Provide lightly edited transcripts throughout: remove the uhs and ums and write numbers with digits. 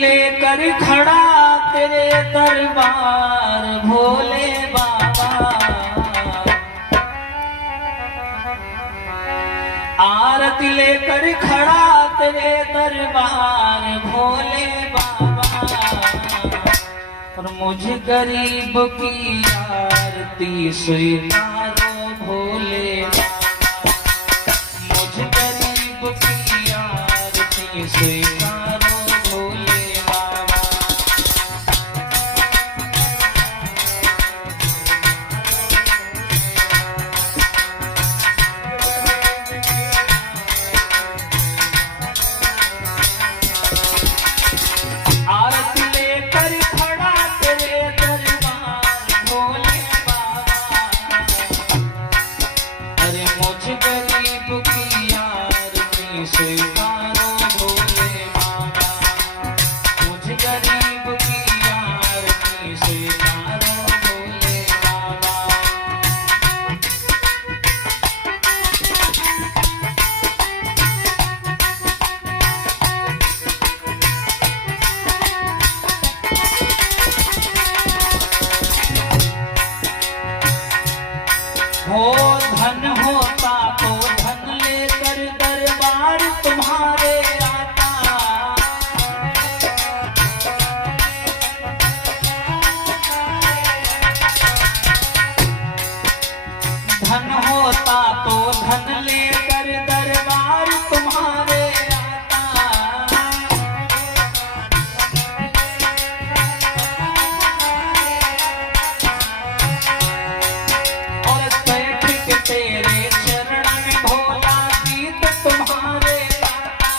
लेकर खड़ा तेरे दरबार भोले बाबा। आरती लेकर खड़ा तेरे दरबार भोले बाबा। और मुझे गरीब की आरती स्वीकारो भोले बाबा। मुझे गरीब की आरती स्वीकारो भोले बाबा। आरती लेकर खड़ा तेरे दरबार भोले बाबा। अरे मुझे गरीब की आरती स्वीकारो भोले बाबा। मुझे गरीब की आरती स्वीकारो भोले बाबा। हो धन होता तो धन लेकर दरबार तुम्हारे आता। धन होता तो धन लेकर दरबार तुम्हारे आता। और बैठ के तेरे चरण में भोला गीत तुम्हारे गाता।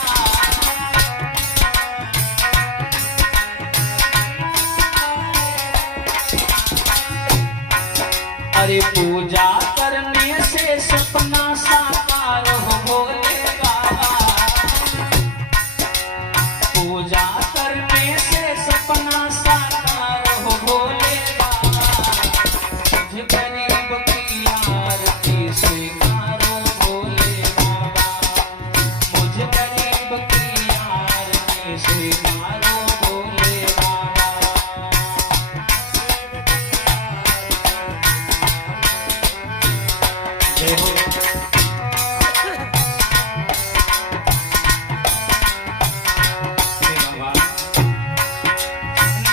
अरे पूजा करने से सपना साकार हो भोले बाबा। पूजा करने से सपना साकार हो भोले बाबा। मुझे गरीब की आरती स्वीकारो भोले बाबा। मुझे गरीब की आरती स्वीकारो भोले बाबा। जय हो।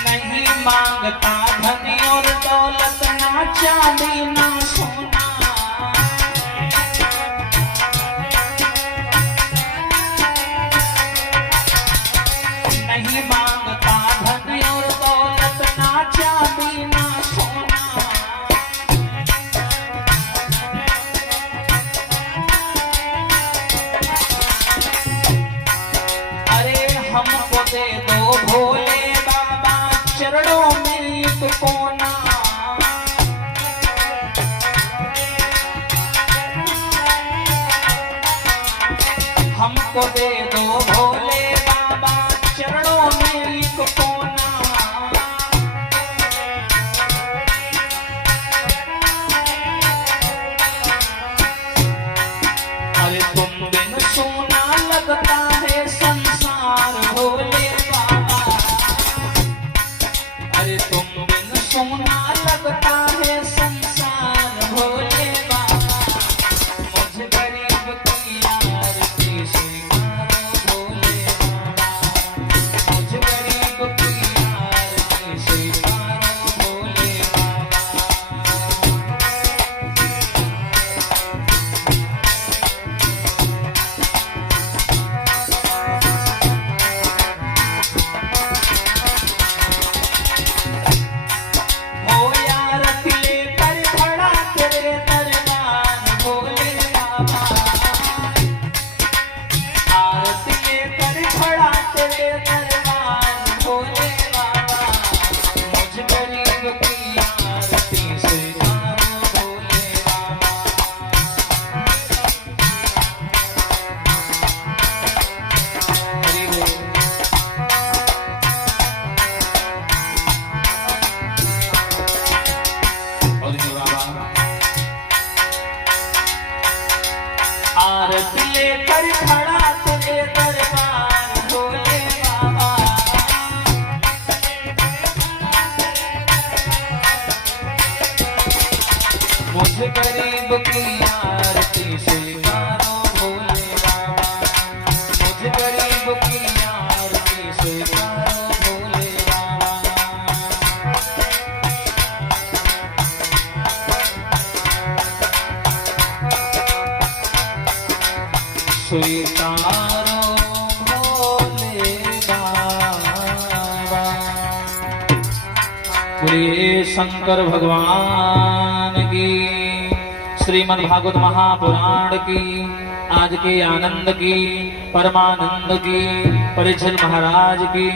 नहीं मांगता धन और दौलत ना चांदी ना सोना। नहीं मांगता धन और दौलत ना चांदी ना सोना। अरे हमको दे दो भोले बाबा चरणों में एक कोना। हमको दे दो भोले बाबा चरणों में एक कोना। अरे तुम बिन सोना लगता है संसार भोले बाबा। अरे तुम बिन सोना लगता है संसार भोले बाबा। मुझे गरीब की आरती स्वीकारो गरीब की आरती स्वीकारो भोले बाबा, मुझ गरीब की आरती स्वीकारो भोले बाबा। स्वीकारो भोले बाबा। बोलिए शंकर भगवान की, श्रीमद् भागवत महापुराण की, आज के आनंद की, परमानंद की, परीक्षित महाराज की।